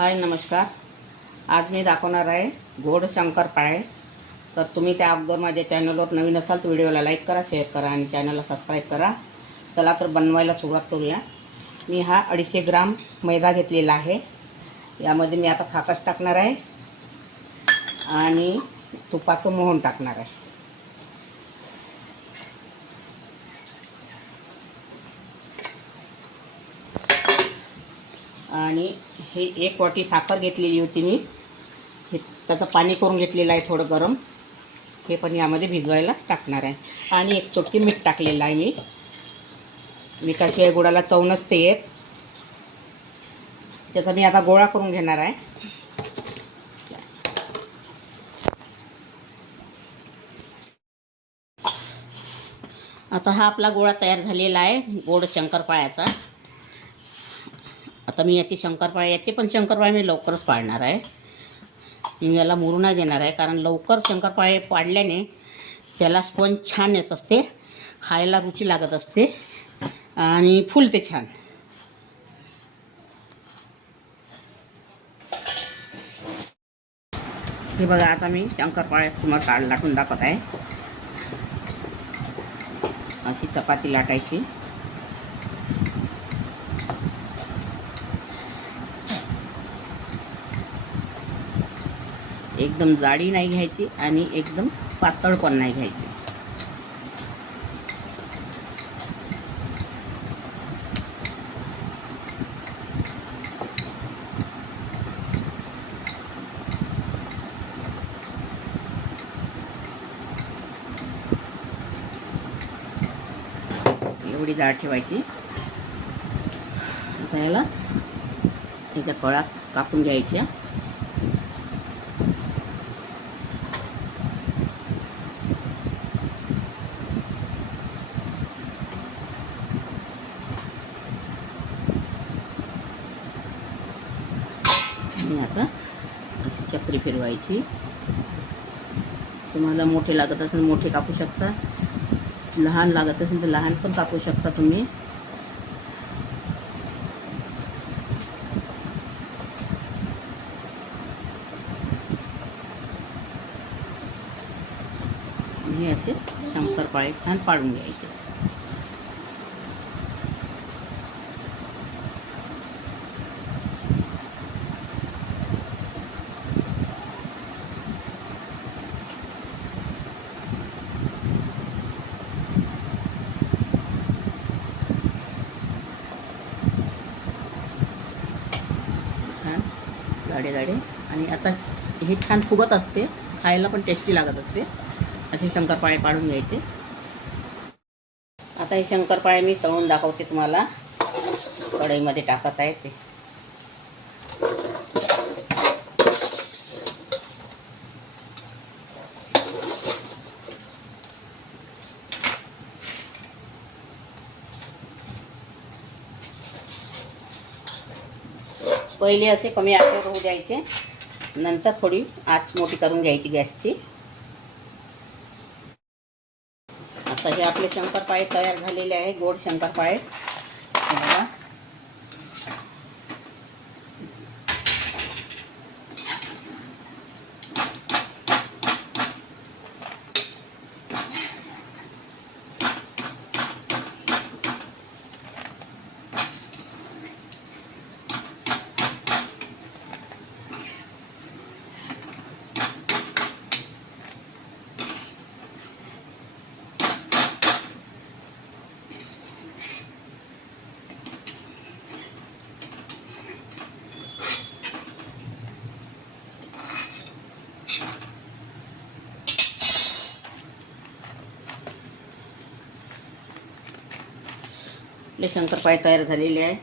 हाय नमस्कार. आज मी दाखवणार आहे गोड शंकरपाळे. तर तुम्ही त्या अगोदर माझ्या चॅनलवर नवीन असाल तर व्हिडिओला लाईक करा, शेअर करा आणि चॅनलला सबस्क्राईब करा. चला तर बनवायला सुरुवात करूया. मी हा 250 ग्राम मैदा घेतलेला आहे. यामध्ये मी आता खाकस टाकणार आहे आणि तुपाचं मोहन टाकणार आहे. आणि हे 1 वाटी साखर घेतलेली होती मी. हे त्याचं पाणी करून घेतलेलं आहे थोडं गरम. हे पण यामध्ये भिजवायला टाकणार आहे. आणि 1 चुटकी मीठ टाकलेलं आहे मी. मिठाशिवाय गुळाला चव नसते येत. त्याचा मी आता गोळा करून घेणार आहे. आता हा आपला गोळा तयार झालेला आहे गोड शंकरपाळ्याचा. आता मी याचे पण शंकरपाळे मी लवकरच पाडणार आहे. मी याला मुरू नाही देणार आहे, कारण लवकर शंकरपाळे पाडल्याने त्याला स्पंज छान येत असते, खायला रुची लागत असते आणि फुलते छान. हे बघा, आता मी शंकरपाळे तुम्हाला लाटून दाखवत आहे. अशी चपाती लाटायची. एकदम जाडी नाही घ्यायची आणि एकदम पातळ पण नाही घ्यायची. एवढी जाड ठेवायची. आता याला याच्या कळा कापून घ्यायच्या. आणि आता अशी चक्री फिरवायची. तुम्हाला मोठे लागत असेल मोठे कापू शकता, लहान लागत असेल तर लहान पण कापू शकता तुम्ही. हे असे शंकरपाळे छान पाडून घ्यायचे. छान जाडे जाडे. आणि आता हे छान फुगत असते, खायला पण टेस्टी लागत असते. असे शंकरपाळे पाडून घ्यायचे. आता हे शंकरपाळे मी तळून दाखवते तुम्हाला. कढईमध्ये टाकत आहे ते. पहिले असे कमी आचेवर होऊ द्यायचे, नंतर थोडी आच मोठी करून घ्यायची गॅसची. आता हे आपले शंकरपाळे तयार झालेले आहे, गोड शंकरपाळे. बघा, आपले शंकरपाळे तयार झालेले आहे.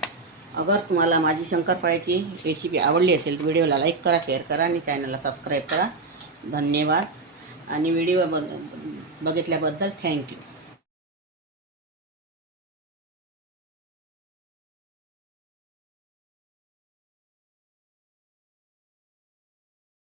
अगर तुम्हाला माझी शंकरपाळ्याची रेसिपी आवडली असेल तर व्हिडिओला लाईक करा, शेअर करा आणि चॅनलला सबस्क्राईब करा. धन्यवाद. आणि व्हिडिओ बघितल्याबद्दल थँक्यू.